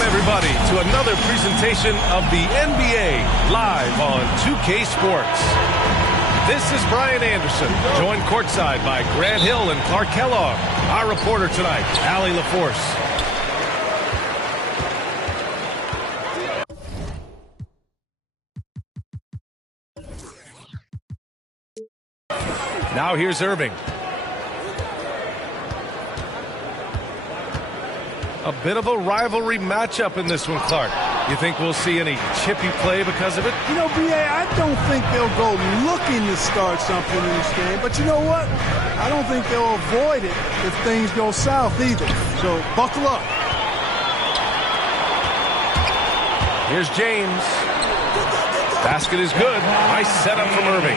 Everybody to another presentation of the NBA live on 2K Sports. This is Brian Anderson, joined courtside by Grant Hill and Clark Kellogg. Our reporter tonight, Allie LaForce. Now here's Irving. A bit of a rivalry matchup in this one, Clark. You think we'll see any chippy play because of it? You know, B.A., I don't think they'll go looking to start something in this game. But you know what? I don't think they'll avoid it if things go south either. So buckle up. Here's James. Basket is good. Nice setup from Irving.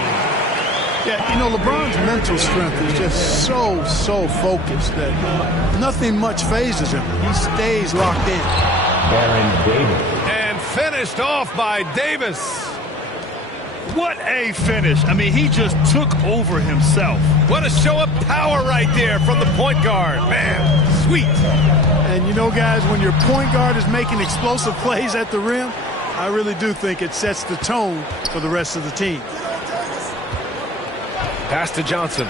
Yeah, you know, LeBron's mental strength is just so focused that nothing much phases him. He stays locked in. Baron Davis. And finished off by Davis. What a finish. I mean, he just took over himself. What a show of power right there from the point guard. Man, sweet. And you know, guys, when your point guard is making explosive plays at the rim, I really do think it sets the tone for the rest of the team. Pass to Johnson.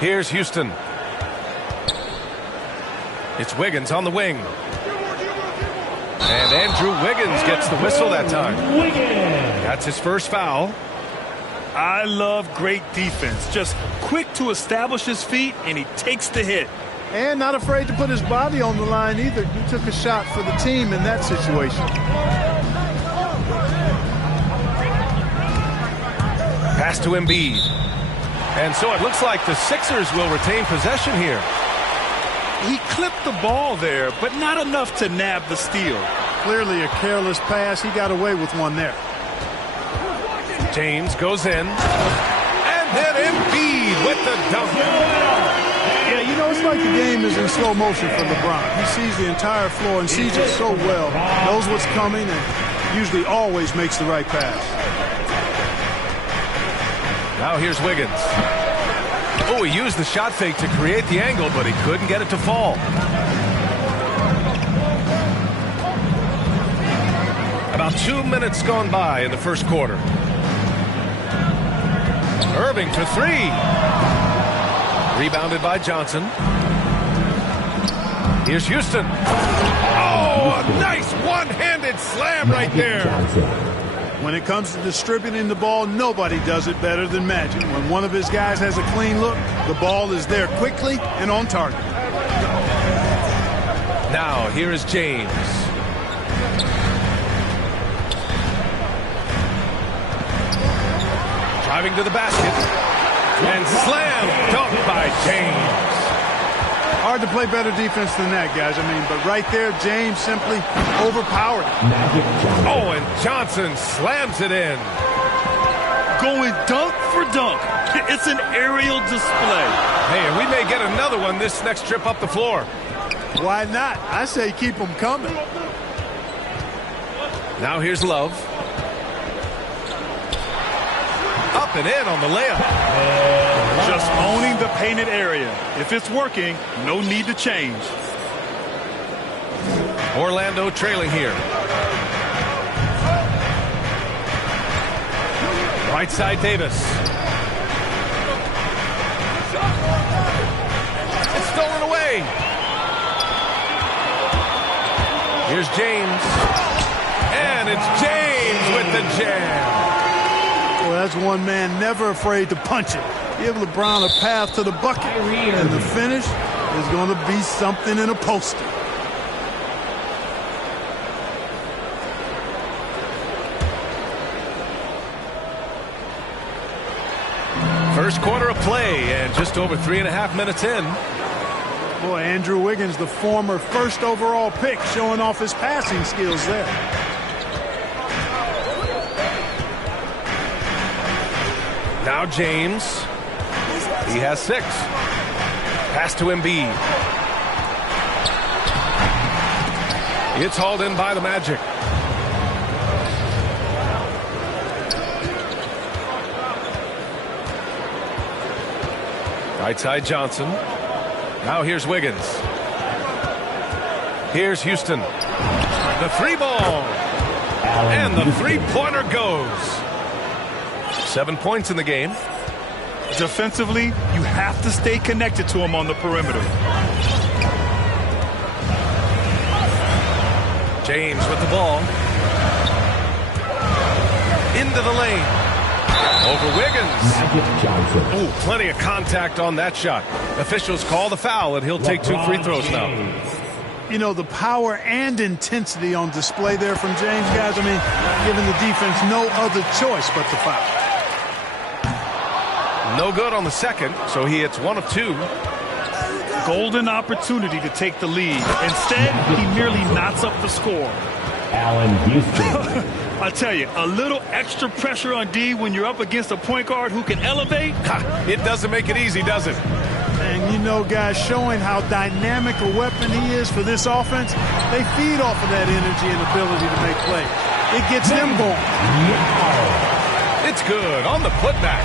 Here's Houston. It's Wiggins on the wing. And Andrew Wiggins gets the whistle that time. That's his first foul. I love great defense. Just quick to establish his feet, and he takes the hit. And not afraid to put his body on the line either. He took a shot for the team in that situation. Pass to Embiid. And so it looks like the Sixers will retain possession here. He clipped the ball there, but not enough to nab the steal. Clearly a careless pass. He got away with one there. James goes in. And then Embiid with the dunk. Yeah, you know, it's like the game is in slow motion for LeBron. He sees the entire floor and sees it so well, knows what's coming, and usually always makes the right pass. Now here's Wiggins. Oh, he used the shot fake to create the angle, but he couldn't get it to fall. About 2 minutes gone by in the first quarter. Irving for three. Rebounded by Johnson. Here's Houston. Oh, a nice one-handed slam right there. When it comes to distributing the ball, nobody does it better than Magic. When one of his guys has a clean look, the ball is there quickly and on target. Now, here is James. Driving to the basket. And slam dunk by James. Hard to play better defense than that, guys. I mean, but right there, James simply overpowered it. Oh, and Johnson slams it in. Going dunk for dunk. It's an aerial display. Hey, and we may get another one this next trip up the floor. Why not? I say keep them coming. Now here's Love. Up and in on the layup. Just owning the painted area. If it's working, no need to change. Orlando trailing here. Right side Davis. It's stolen away. Here's James. And it's James with the jam. Well, that's one man never afraid to punch it. Give LeBron a path to the bucket. And the finish is going to be something in a poster. First quarter of play and just over 3.5 minutes in. Boy, Andrew Wiggins, the former first overall pick, showing off his passing skills there. Now James. He has 6. Pass to Embiid. It's hauled in by the Magic. Right side Johnson. Now here's Wiggins. Here's Houston. The 3-ball. And the 3-pointer goes. 7 points in the game. Defensively, you have to stay connected to him on the perimeter. James with the ball. Into the lane. Over Wiggins. Magic Johnson. Ooh, plenty of contact on that shot. Officials call the foul, and he'll take 2 free throws now. You know, the power and intensity on display there from James, guys. I mean, giving the defense no other choice but to foul. No good on the second, so he hits 1 of 2. Golden opportunity to take the lead. Instead, he merely knots up the score. Allen Houston. I tell you, a little extra pressure on D when you're up against a point guard who can elevate. It doesn't make it easy, does it? And you know, guys, showing how dynamic a weapon he is for this offense, they feed off of that energy and ability to make plays. It gets them going. It's good on the putback.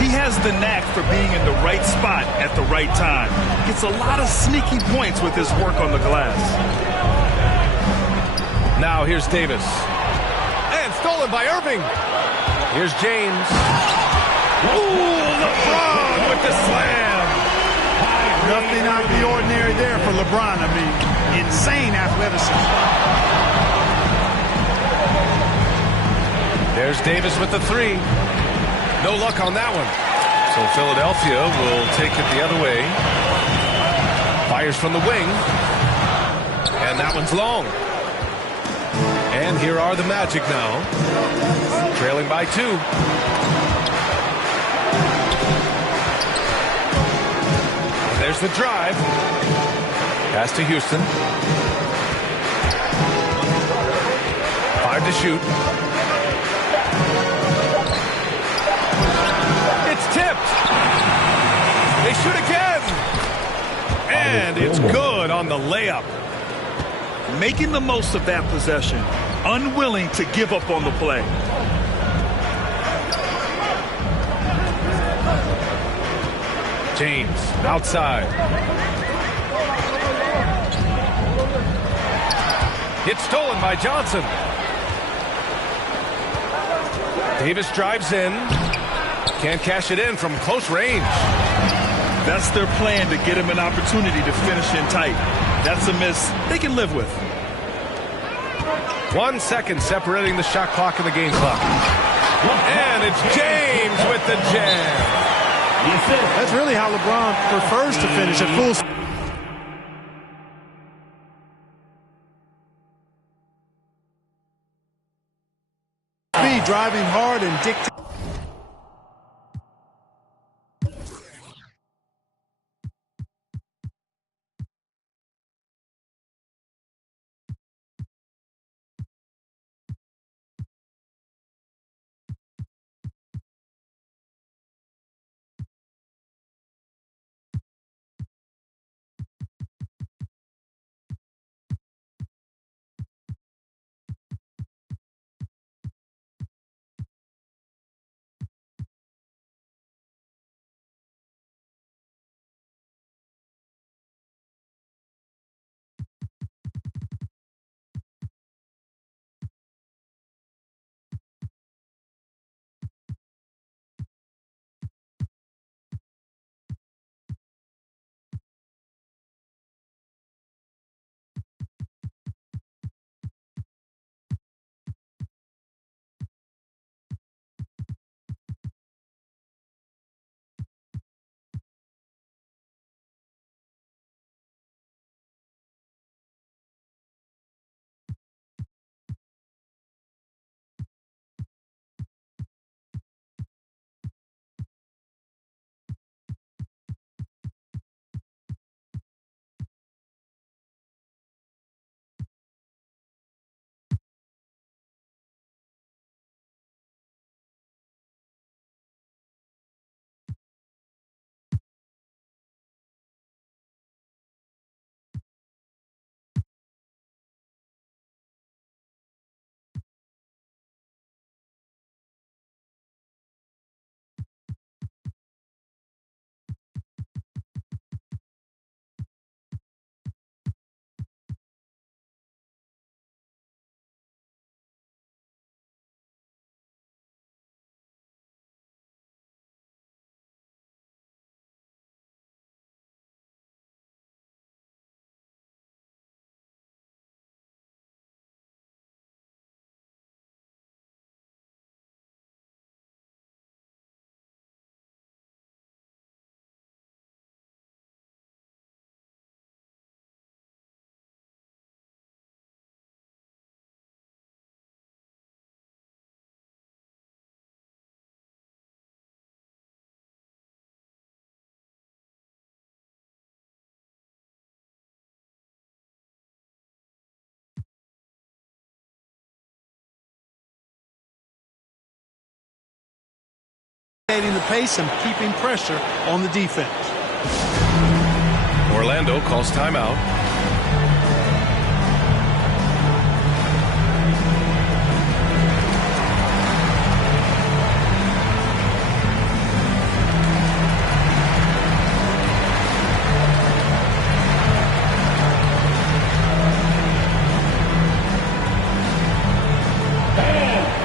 He has the knack for being in the right spot at the right time. Gets a lot of sneaky points with his work on the glass. Now here's Davis. And stolen by Irving. Here's James. Ooh, LeBron with the slam. Nothing out of the ordinary there for LeBron. I mean, insane athleticism. There's Davis with the 3. No luck on that one. So Philadelphia will take it the other way. Fires from the wing. And that one's long. And here are the Magic now. Trailing by 2. There's the drive. Pass to Houston. 5 to shoot. It's tipped. They shoot again. And it's good on the layup. Making the most of that possession. Unwilling to give up on the play. James outside. It's stolen by Johnson. Davis drives in. Can't cash it in from close range. That's their plan to get him an opportunity to finish in tight. That's a miss they can live with. 1 second separating the shot clock and the game clock. And it's James with the jam. That's really how LeBron prefers to finish at full speed, driving hard and dictating. the pace and keeping pressure on the defense. Orlando calls timeout.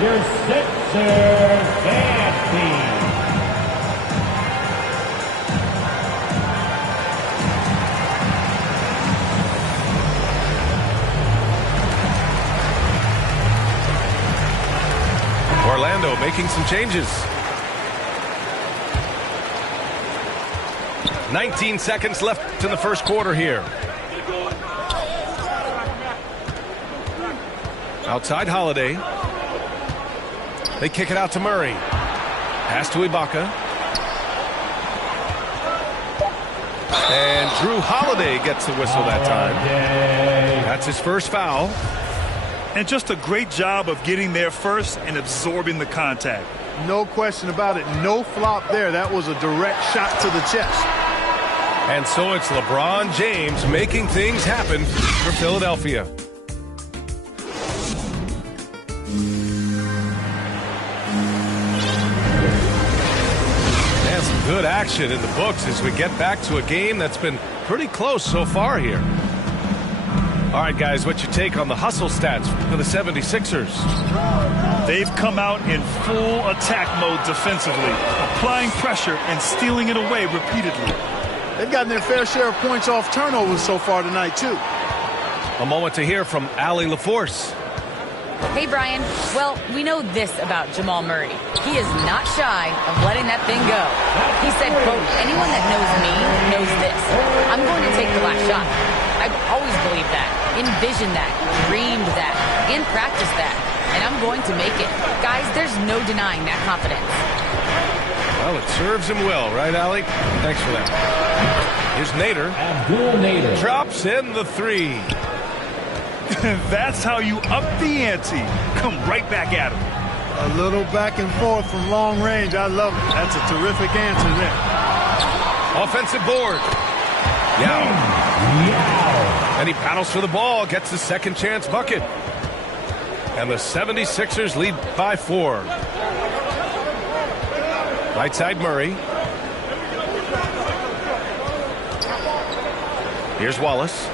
Your Sixers dance team. Orlando making some changes. 19 seconds left in the first quarter here. Outside Holiday. They kick it out to Murray. Pass to Ibaka. And Drew Holiday gets the whistle that time. That's his first foul. And just a great job of getting there first and absorbing the contact. No question about it. No flop there. That was a direct shot to the chest. And so it's LeBron James making things happen for Philadelphia. Good action in the books as we get back to a game that's been pretty close so far here. All right, guys, what's your take on the hustle stats for the 76ers? They've come out in full attack mode defensively, applying pressure and stealing it away repeatedly. They've gotten their fair share of points off turnovers so far tonight, too. A moment to hear from Allie LaForce. Hey, Brian. Well, we know this about Jamal Murray. He is not shy of letting that thing go. He said, quote, anyone that knows me knows this. I'm going to take the last shot. I've always believed that, envisioned that, dreamed that, and practiced that. And I'm going to make it. Guys, there's no denying that confidence. Well, it serves him well, right, Allie? Thanks for that. Here's Nader. Abdul Nader. Drops in the three. That's how you up the ante. Come right back at him. A little back and forth from long range. I love it. That's a terrific answer there. Offensive board. Yao. And he paddles for the ball, gets the second chance bucket. And the 76ers lead by 4. Right side Murray. Here's Wallace.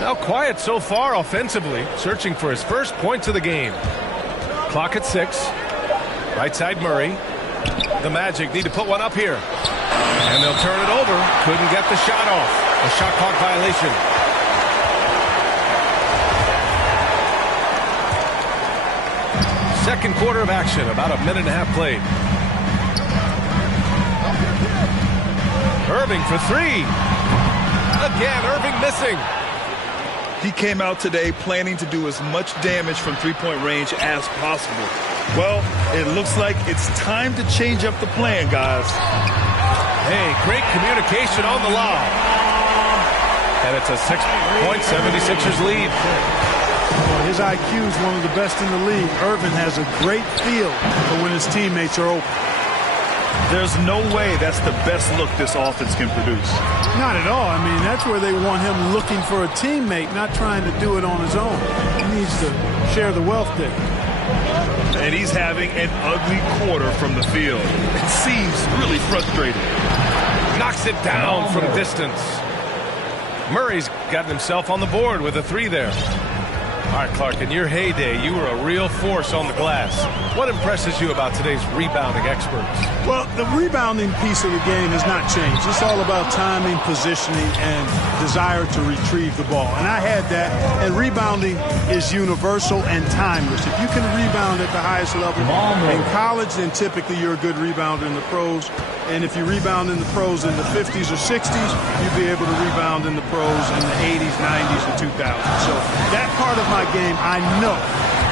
Now quiet so far offensively, searching for his first points of the game. Clock at 6. Right side Murray. The Magic need to put one up here. And they'll turn it over. Couldn't get the shot off. A shot clock violation. Second quarter of action, about a minute and a half played. Irving for 3. Again, Irving missing. He came out today planning to do as much damage from three-point range as possible. Well, it looks like it's time to change up the plan, guys. Hey, great communication on the lob. And it's a 6-point 76ers lead. His IQ is one of the best in the league. Irvin has a great feel for when his teammates are open. There's no way that's the best look this offense can produce. Not at all. I mean, that's where they want him looking for a teammate, not trying to do it on his own. He needs to share the wealth there. And he's having an ugly quarter from the field. It seems really frustrating. Knocks it down from distance. Murray's gotten himself on the board with a 3 there. All right, Clark, in your heyday, you were a real force on the glass. What impresses you about today's rebounding experts? Well, the rebounding piece of the game has not changed. It's all about timing, positioning, and desire to retrieve the ball. And I had that, and rebounding is universal and timeless. If you can rebound at the highest level in college, then typically you're a good rebounder in the pros. And if you rebound in the pros in the 50s or 60s, you'd be able to rebound in the pros in the 80s, 90s, and 2000s. So that part of my game, I know,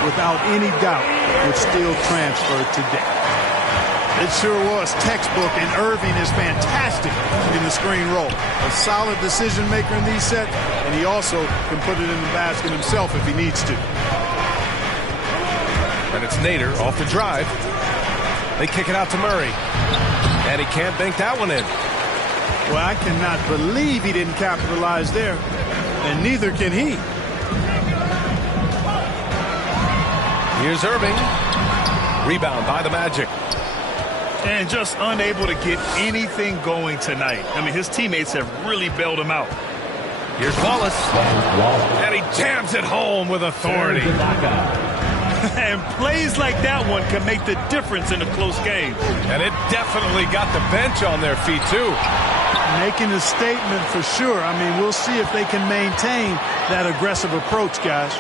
without any doubt, would still transfer today. It sure was textbook, and Irving is fantastic in the screen roll. A solid decision maker in these sets, and he also can put it in the basket himself if he needs to. And it's Nader off the drive. They kick it out to Murray. And he can't bank that one in. Well, I cannot believe he didn't capitalize there. And neither can he. Here's Irving. Rebound by the Magic. And just unable to get anything going tonight. I mean, his teammates have really bailed him out. Here's Wallace. And he jams it home with authority. And plays like that one can make the difference in a close game. And it definitely got the bench on their feet, too. Making a statement for sure. I mean, we'll see if they can maintain that aggressive approach, guys.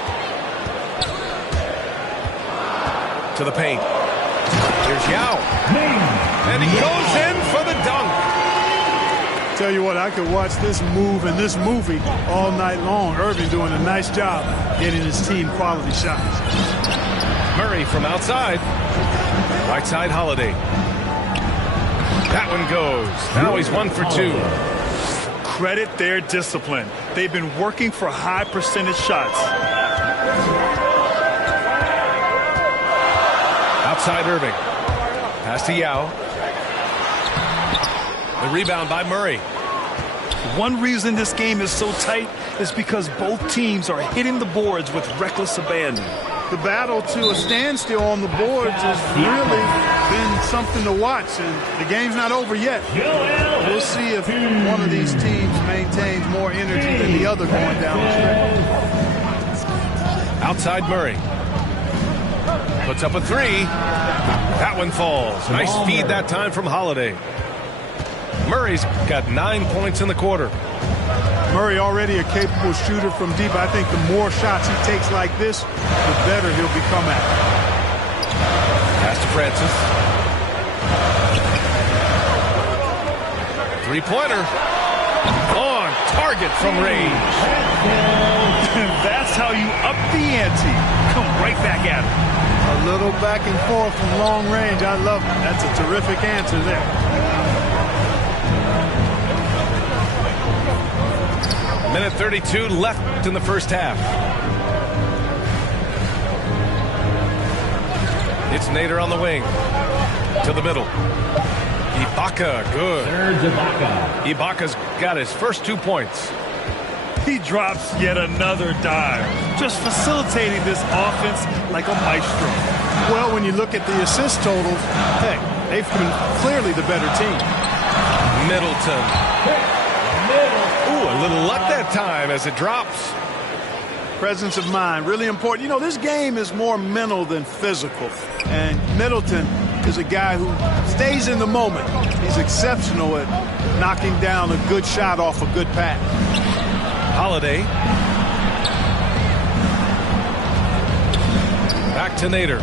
To the paint. Here's Yao. And he goes in for the dunk. Tell you what, I could watch this move and this movie all night long. Irving doing a nice job getting his team quality shots. Murray from outside. Right side, Holiday. That one goes. Now he's 1 for 2. Credit their discipline. They've been working for high percentage shots. Outside Irving. Pass to Yao. The rebound by Murray. One reason this game is so tight is because both teams are hitting the boards with reckless abandon. The battle to a standstill on the boards has really been something to watch, and the game's not over yet. We'll see if one of these teams maintains more energy than the other going down the stretch. Outside Murray. Puts up a 3. That one falls. Nice feed that time from Holiday. Murray's got 9 points in the quarter. Murray already a capable shooter from deep. I think the more shots he takes like this, the better he'll become at it. Pass to Francis. 3-pointer. On target from range. That's how you up the ante. Come right back at it. A little back and forth from long range. I love it. That's a terrific answer there. Minute 32 left in the first half. It's Nader on the wing. To the middle. Ibaka, good. Ibaka's got his first 2 points. He drops yet another dive, just facilitating this offense like a maestro. Well, when you look at the assist totals, hey, they've been clearly the better team. Middleton. Ooh, a little luck that time as it drops. Presence of mind, really important. You know, this game is more mental than physical. And Middleton is a guy who stays in the moment. He's exceptional at knocking down a good shot off a good pass. Holiday. Back to Nader.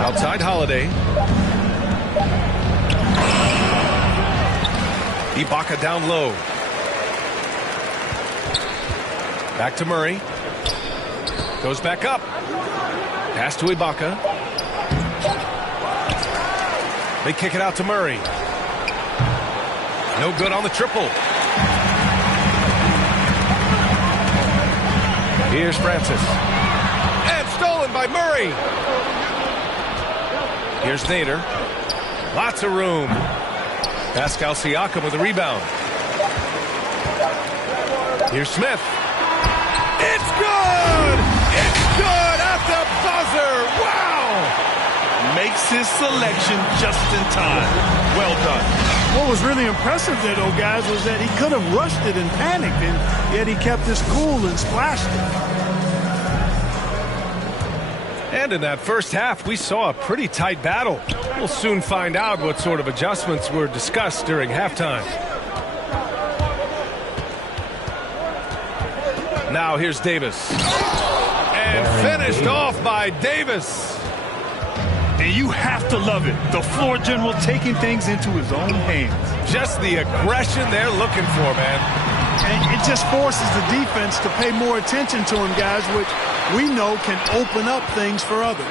Outside Holiday. Ibaka down low. Back to Murray. Goes back up. Pass to Ibaka. They kick it out to Murray. No good on the triple. Here's Francis. And stolen by Murray. Here's Nader. Lots of room. Pascal Siakam with a rebound. Here's Smith. It's good! It's good at the buzzer! Wow! Makes his selection just in time. Well done. What was really impressive there, though, guys, was that he could have rushed it and panicked, and yet he kept his cool and splashed it. And in that first half, we saw a pretty tight battle. We'll soon find out what sort of adjustments were discussed during halftime. Now here's Davis. And finished off by Davis. And you have to love it. The floor general taking things into his own hands. Just the aggression they're looking for, man. And it just forces the defense to pay more attention to him, guys, which we know can open up things for others.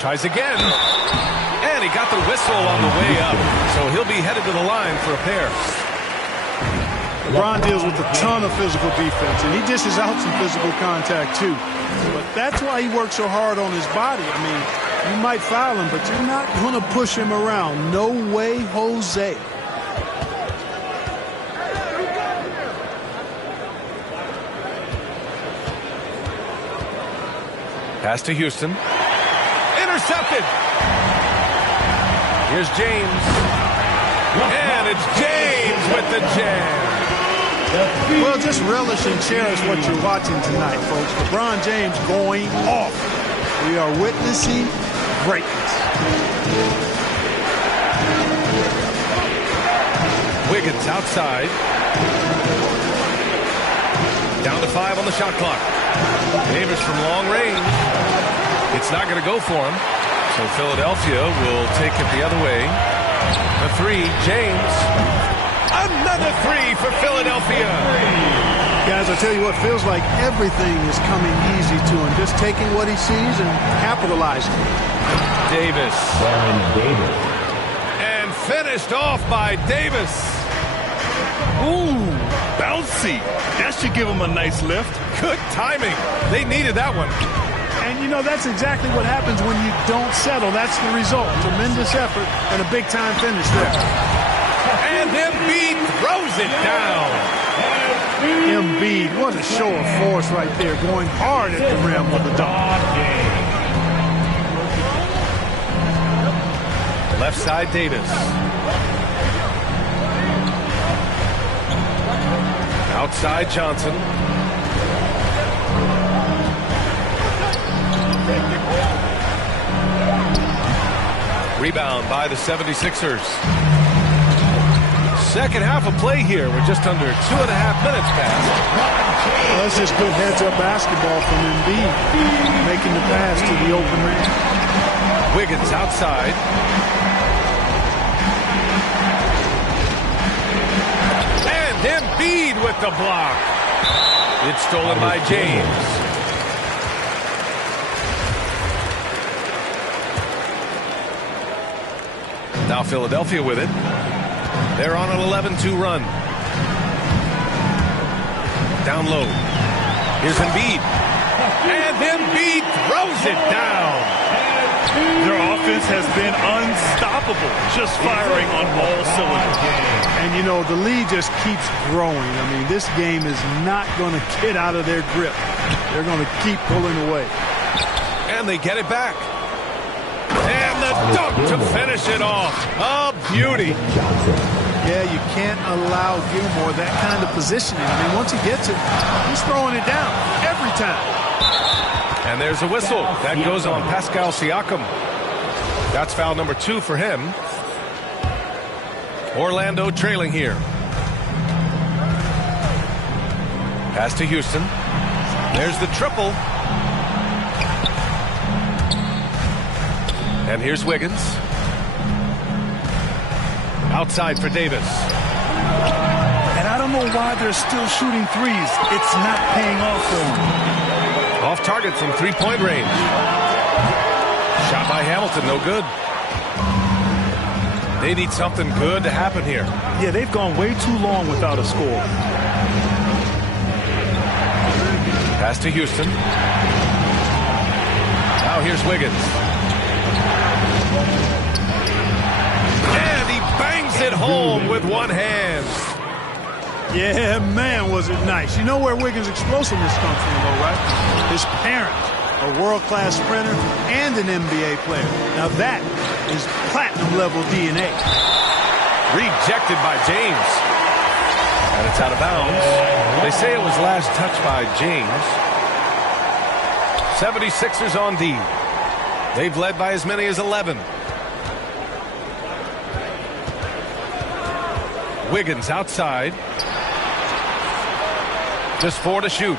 Tries again. And he got the whistle on the way up. So he'll be headed to the line for a pair. LeBron deals with a ton of physical defense, and he dishes out some physical contact too. But that's why he works so hard on his body. I mean, you might foul him, but you're not going to push him around. No way, Jose. Pass to Houston. Intercepted. Here's James. And it's James with the jam. Well, just relish and cherish what you're watching tonight, folks. LeBron James going off. We are witnessing greatness. Wiggins outside. Down to 5 on the shot clock. Davis from long range. It's not going to go for him. So Philadelphia will take it the other way. The 3, James. Another 3 for Philadelphia. Guys, I tell you what, feels like everything is coming easy to him. Just taking what he sees and capitalizing. Davis. And finished off by Davis. Ooh, bouncy. That should give him a nice lift. Good timing. They needed that one. And, you know, that's exactly what happens when you don't settle. That's the result. Tremendous effort and a big-time finish there. And Embiid throws it down. Embiid, what a show of force right there, going hard at the rim with the dunk. Left side, Davis. Outside, Johnson. Rebound by the 76ers. Second half of play here. We're just under 2.5 minutes past. Well, that's just good heads-up basketball from Embiid, making the pass to the open man. Wiggins outside. And Embiid with the block. It's stolen by James. Now Philadelphia with it. They're on an 11-2 run. Down low. Here's Embiid. And Embiid throws it down. Their offense has been unstoppable, just firing on all cylinders. And, you know, the lead just keeps growing. I mean, this game is not going to get out of their grip. They're going to keep pulling away. And they get it back. And the dunk to finish it off. A beauty. Yeah, you can't allow Gilmore that kind of positioning. I mean, once he gets it, he's throwing it down every time. And there's a whistle. That goes on Pascal Siakam. That's foul number 2 for him. Orlando trailing here. Pass to Houston. There's the triple. And here's Wiggins. Outside for Davis. And I don't know why they're still shooting threes. It's not paying off for them. Off target from 3-point range. Shot by Hamilton, no good. They need something good to happen here. Yeah, they've gone way too long without a score. Pass to Houston. Now here's Wiggins. And he bangs it home with one hand. Yeah, man, was it nice. You know where Wiggins' explosiveness comes from, though, right? His parents, a world-class sprinter and an NBA player. Now that is platinum-level DNA. Rejected by James. And it's out of bounds. They say it was last touched by James. 76ers on D. They've led by as many as 11. Wiggins outside. Just 4 to shoot.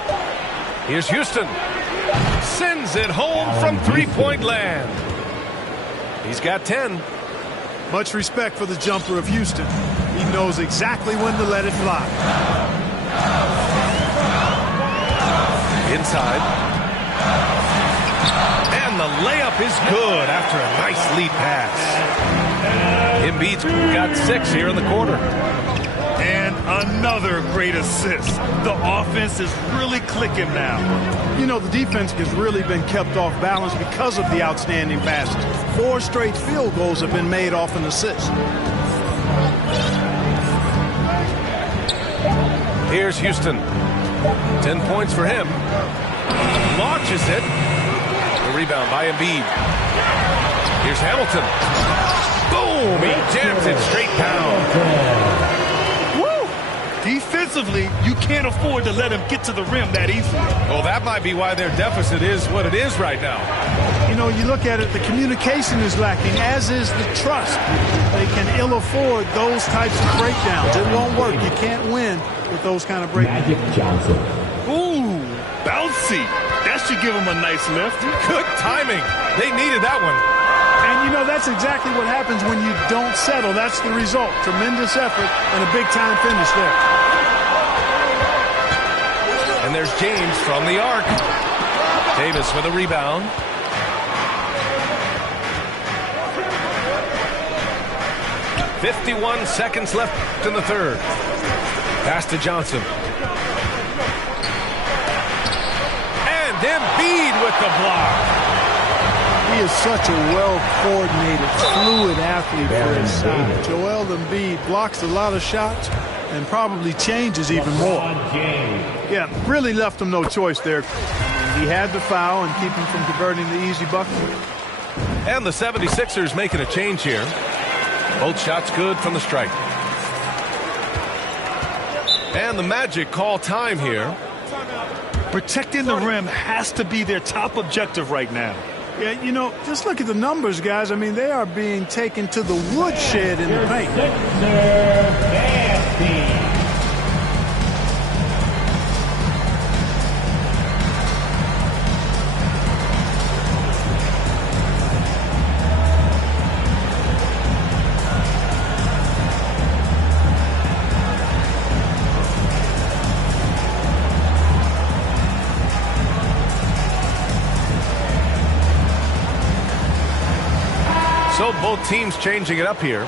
Here's Houston. Sends it home from three-point land. He's got 10. Much respect for the jumper of Houston. He knows exactly when to let it fly. Inside. And the layup is good after a nice lead pass. Embiid's got 6 here in the quarter. And Another great assist. The offense is really clicking now. You know, the defense has really been kept off balance because of the outstanding passes. 4 straight field goals have been made off an assist. Here's Houston. 10 points for him. Launches it. The rebound by Embiid. Here's Hamilton. Boom! He jams it straight down. Woo! Defensively, you can't afford to let him get to the rim that easily. Well, that might be why their deficit is what it is right now. You know, you look at it, the communication is lacking, as is the trust. They can ill afford those types of breakdowns. It won't work. You can't win with those kind of breakdowns. Magic Johnson. Ooh, bouncy. That should give him a nice lift. Good timing. They needed that one. And, you know, that's exactly what happens when you don't settle. That's the result. Tremendous effort and a big-time finish there. And there's James from the arc. Davis with a rebound. .51 seconds left in the third. Pass to Johnson. And Embiid with the block. He is such a well-coordinated, fluid athlete for his size. Joel Embiid blocks a lot of shots and probably changes even more. Yeah, really left him no choice there. He had the foul and keep him from converting the easy bucket. And the 76ers making a change here. Both shots good from the stripe. And the Magic call time here. Protecting the rim has to be their top objective right now. Yeah, you know, just look at the numbers, guys. I mean, they are being taken to the woodshed in the paint. So both teams changing it up here.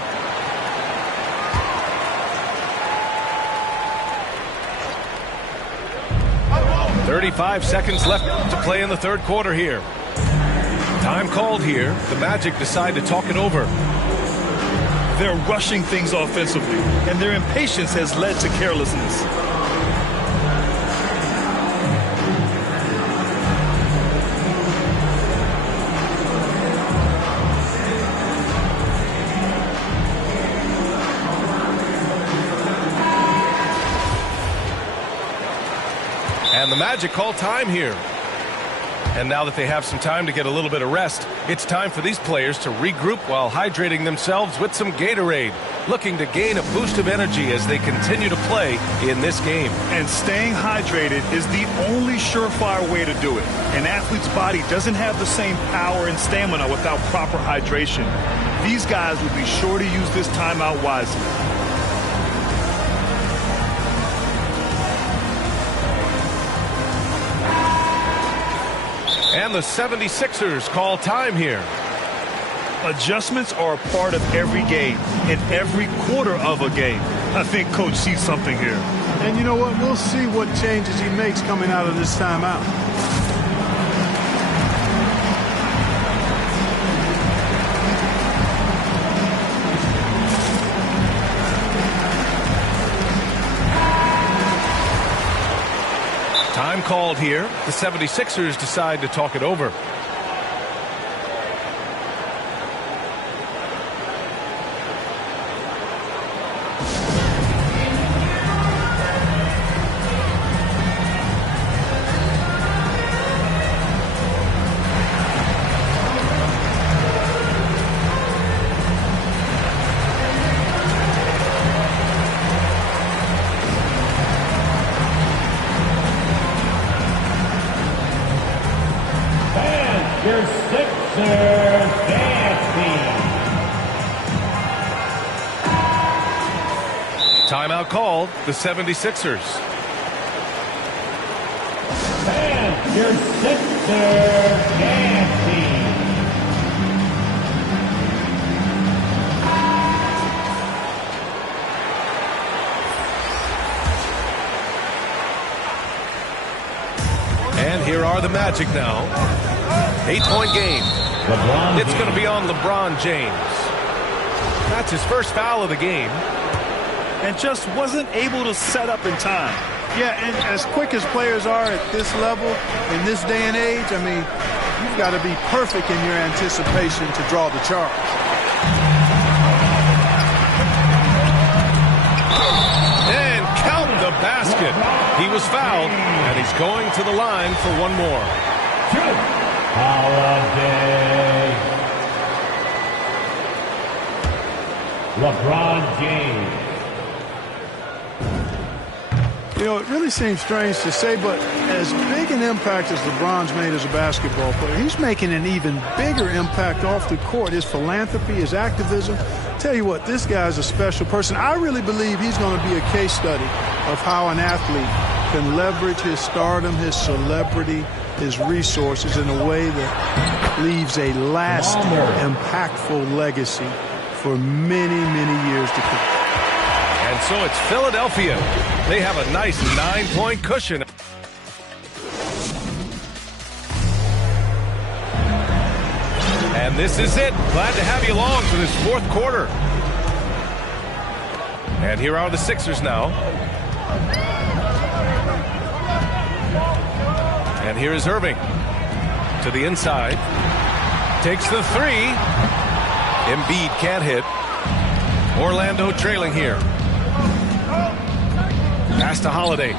.35 seconds left to play in the third quarter here. Time called here. The Magic decide to talk it over. They're rushing things offensively, and their impatience has led to carelessness. And the Magic call time here. And now that they have some time to get a little bit of rest, it's time for these players to regroup while hydrating themselves with some Gatorade, looking to gain a boost of energy as they continue to play in this game. And staying hydrated is the only surefire way to do it. An athlete's body doesn't have the same power and stamina without proper hydration. These guys will be sure to use this timeout wisely. And the 76ers call time here. Adjustments are a part of every game, in every quarter of a game. I think Coach sees something here. And you know what? We'll see what changes he makes coming out of this timeout. Time called here. The 76ers decide to talk it over. Your Sixers dance team. Timeout called. The 76ers. And your Sixers dance team. And here are the Magic now. 8-point game. It's going to be on LeBron James. That's his first foul of the game. And just wasn't able to set up in time. Yeah, and as quick as players are at this level, in this day and age, I mean, you've got to be perfect in your anticipation to draw the charge. And count the basket. He was fouled, and he's going to the line for one more. Holiday. LeBron James. You know, it really seems strange to say, but as big an impact as LeBron's made as a basketball player, he's making an even bigger impact off the court. His philanthropy, his activism. Tell you what, this guy's a special person. I really believe he's going to be a case study of how an athlete can leverage his stardom, his celebrity, his resources in a way that leaves a lasting, impactful legacy for many, many years to come. And so it's Philadelphia. They have a nice 9-point cushion. And this is it. Glad to have you along for this fourth quarter. And here are the Sixers now. And here is Irving to the inside. Takes the three. Embiid can't hit. Orlando trailing here. Pass to Holiday.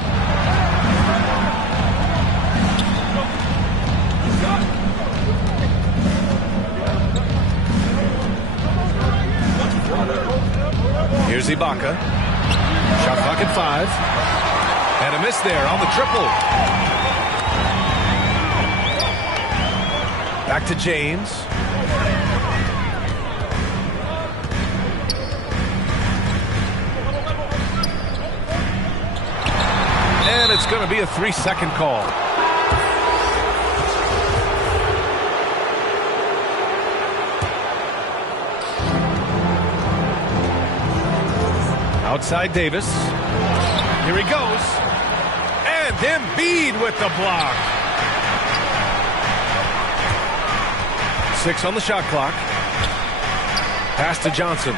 Here's Ibaka. Shot clock at 5. And a miss there on the triple. Back to James. And it's going to be a 3-second call. Outside Davis. Here he goes. And Embiid with the block. 6 on the shot clock. Pass to Johnson.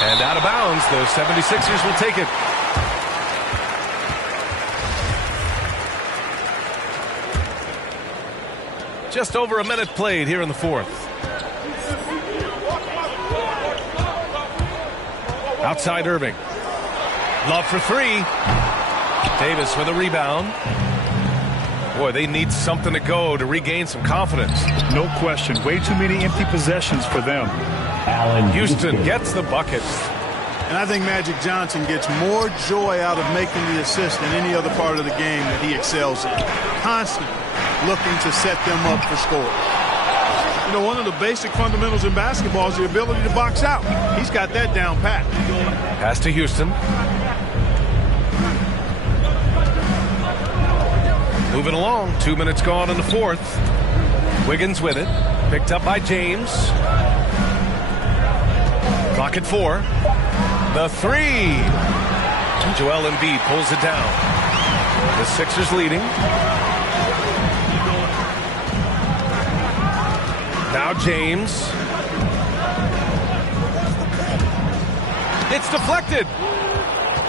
And out of bounds, the 76ers will take it. Just over a minute played here in the fourth. Outside Irving. Love for 3. Davis with a rebound. Boy, they need something to go to regain some confidence. No question. Way too many empty possessions for them. Houston gets the bucket. And I think Magic Johnson gets more joy out of making the assist than any other part of the game that he excels in. Constantly looking to set them up for scores. You know, one of the basic fundamentals in basketball is the ability to box out. He's got that down pat. Pass to Houston. Moving along. 2 minutes gone in the fourth. Wiggins with it. Picked up by James. Clock at 4. The 3. And Joel Embiid pulls it down. The Sixers leading. Now James. It's deflected.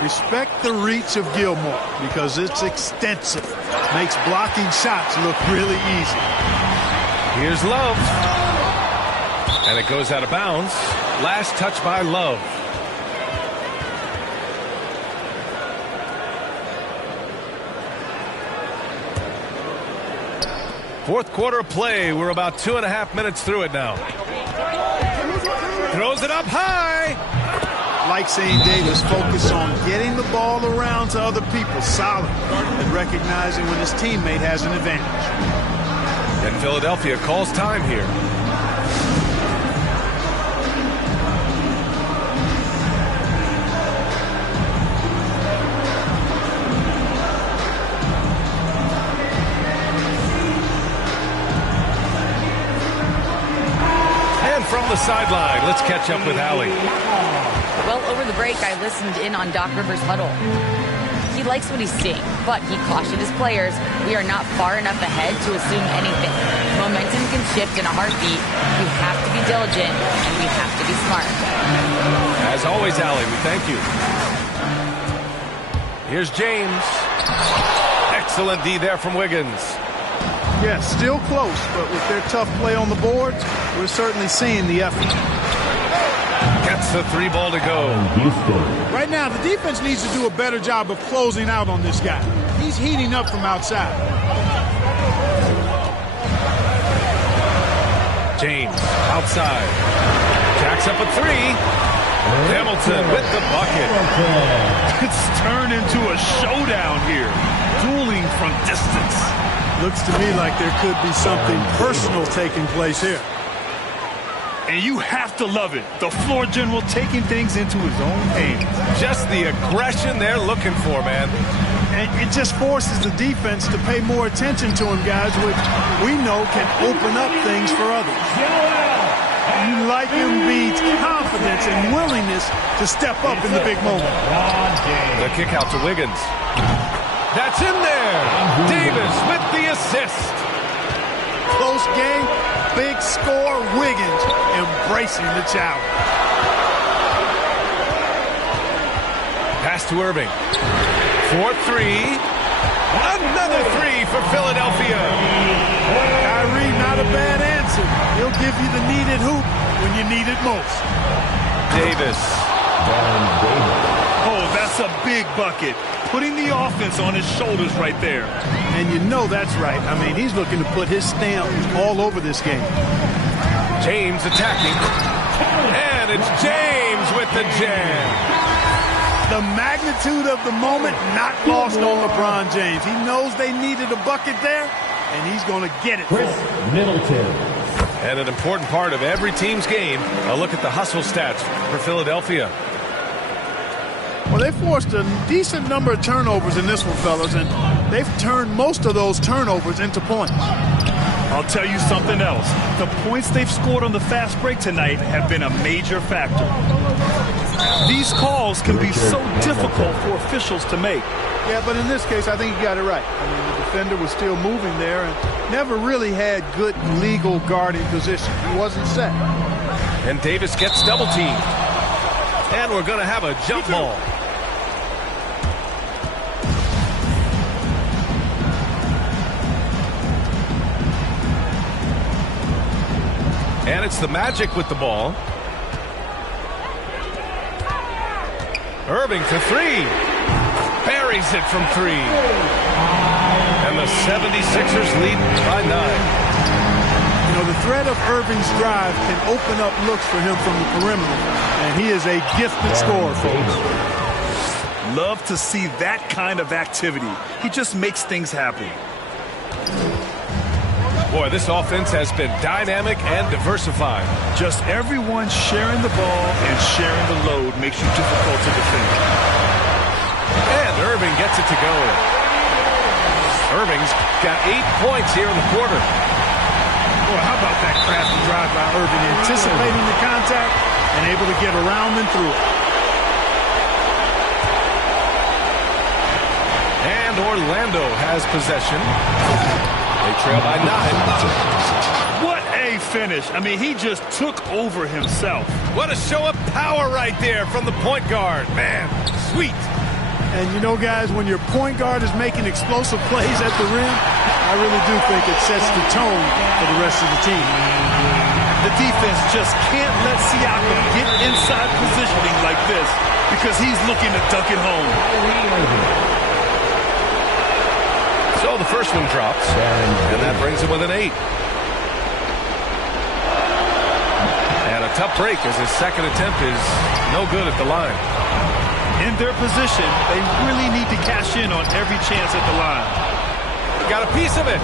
Respect the reach of Gilmore because it's extensive. Makes blocking shots look really easy. Here's Love. And it goes out of bounds. Last touch by Love. Fourth quarter play. We're about 2.5 minutes through it now. Throws it up high. Like saying Davis, focus on getting the ball around to other people, solid, and recognizing when his teammate has an advantage. And Philadelphia calls time here. And from the sideline, let's catch up with Allie. Well, over the break, I listened in on Doc Rivers' huddle. He likes what he's seeing, but he cautioned his players, we are not far enough ahead to assume anything. Momentum can shift in a heartbeat. We have to be diligent, and we have to be smart. As always, Allie, we thank you. Here's James. Excellent D there from Wiggins. Yeah, still close, but with their tough play on the boards, we're certainly seeing the effort. Gets the 3 ball to go. Right now, the defense needs to do a better job of closing out on this guy. He's heating up from outside. James outside. Jacks up a 3. Hamilton with the bucket. It's turned into a showdown here. Dueling from distance. Looks to me like there could be something personal taking place here. And you have to love it. The floor general taking things into his own hands. Just the aggression they're looking for, man. And it just forces the defense to pay more attention to him, guys, which we know can open up things for others. You like Embiid's confidence and willingness to step up in the big moment. The kick out to Wiggins. That's in there. Davis with the assist. Close game, big score. Wiggins embracing the challenge. Pass to Irving. 4-3. Another 3 for Philadelphia. Kyrie, not a bad answer. He'll give you the needed hoop when you need it most. Davis. Oh, that's a big bucket. Putting the offense on his shoulders right there. And you know that's right. I mean, he's looking to put his stamp all over this game. James attacking. And it's James with the jam. The magnitude of the moment not lost on LeBron James. He knows they needed a bucket there, and he's going to get it. Chris Middleton. And an important part of every team's game, a look at the hustle stats for Philadelphia. Well, they forced a decent number of turnovers in this one, fellas, and they've turned most of those turnovers into points. I'll tell you something else. The points they've scored on the fast break tonight have been a major factor. These calls can be so difficult for officials to make. Yeah, but in this case, I think you got it right. I mean, the defender was still moving there and never really had good legal guarding position. He wasn't set. And Davis gets double teamed. And we're going to have a jump ball. And it's the Magic with the ball. Irving for 3. Buries it from 3. And the 76ers lead by 9. You know, the threat of Irving's drive can open up looks for him from the perimeter. And he is a gifted scorer, folks. Love to see that kind of activity. He just makes things happen. Boy, this offense has been dynamic and diversified. Just everyone sharing the ball and sharing the load makes you difficult to defend. And Irving gets it to go. Irving's got 8 points here in the quarter. Boy, how about that crafty drive by Irving, anticipating the contact and able to get around and through it. And Orlando has possession. They trail by 9. What a finish. I mean, he just took over himself. What a show of power right there from the point guard. Man, sweet. And you know, guys, when your point guard is making explosive plays at the rim, I really do think it sets the tone for the rest of the team. The defense just can't let Siakam get inside positioning like this because he's looking to dunk it home. So the first one drops, and that brings him with an 8. And a tough break as his second attempt is no good at the line. In their position, they really need to cash in on every chance at the line. Got a piece of it.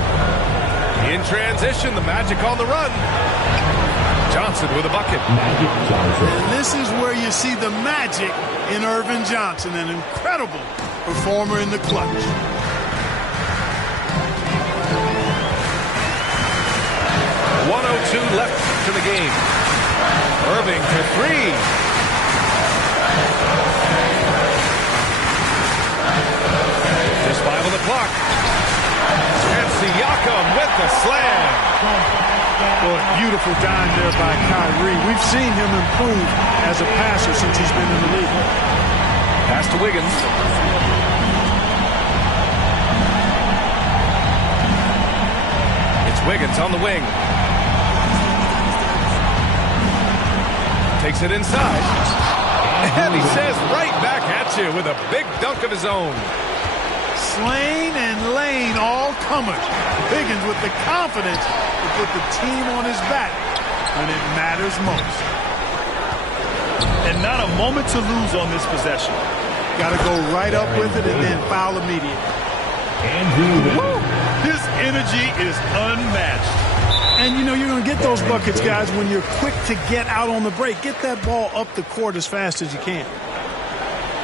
In transition, the Magic on the run. Johnson with a bucket. And this is where you see the magic in Irvin Johnson, an incredible performer in the clutch. 1:02 left to the game. Irving for 3. clock. And Siakam with the slam. Boy, beautiful dime there by Kyrie. We've seen him improve as a passer since he's been in the league. Pass to Wiggins. It's Wiggins on the wing. Takes it inside. And he says right back at you with a big dunk of his own. Slane and Lane all comers. Wiggins with the confidence to put the team on his back when it matters most. And not a moment to lose on this possession. Got to go right up with it and then foul immediately. His energy is unmatched. And, you know, you're going to get those buckets, guys, when you're quick to get out on the break. Get that ball up the court as fast as you can.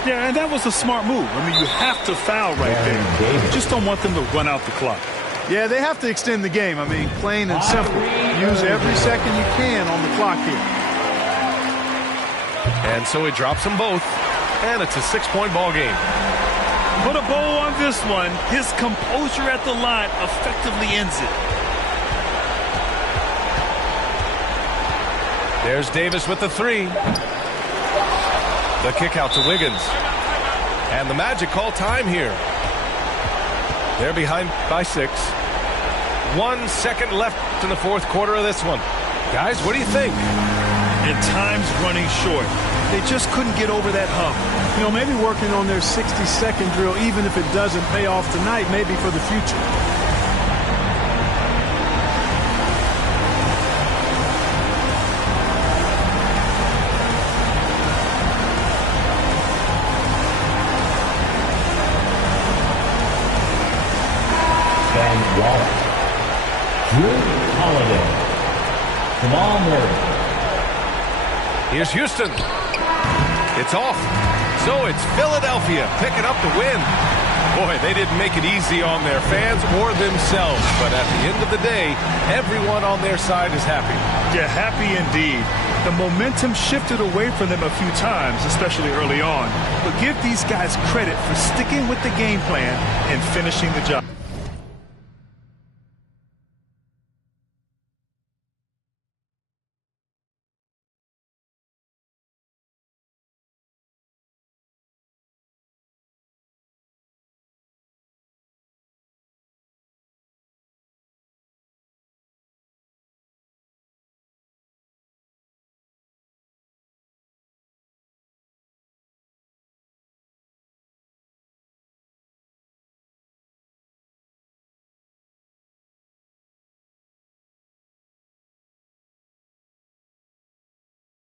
Yeah, and that was a smart move. I mean, you have to foul right there. You just don't want them to run out the clock. Yeah, they have to extend the game. I mean, plain and simple. Use every second you can on the clock here. And so he drops them both. And it's a 6-point ball game. Put a bow on this one. His composure at the line effectively ends it. There's Davis with the three. The kick out to Wiggins. And the Magic call time here. They're behind by 6. 1 second left in the fourth quarter of this one. Guys, what do you think? And time's running short. They just couldn't get over that hump. You know, maybe working on their 60-second drill, even if it doesn't pay off tonight, maybe for the future. Ben Wallace, Drew Holiday, Jamal Murray. Here's Houston. It's off. So it's Philadelphia picking up the win. Boy, they didn't make it easy on their fans or themselves. But at the end of the day, everyone on their side is happy. Yeah, happy indeed. The momentum shifted away from them a few times, especially early on. But give these guys credit for sticking with the game plan and finishing the job.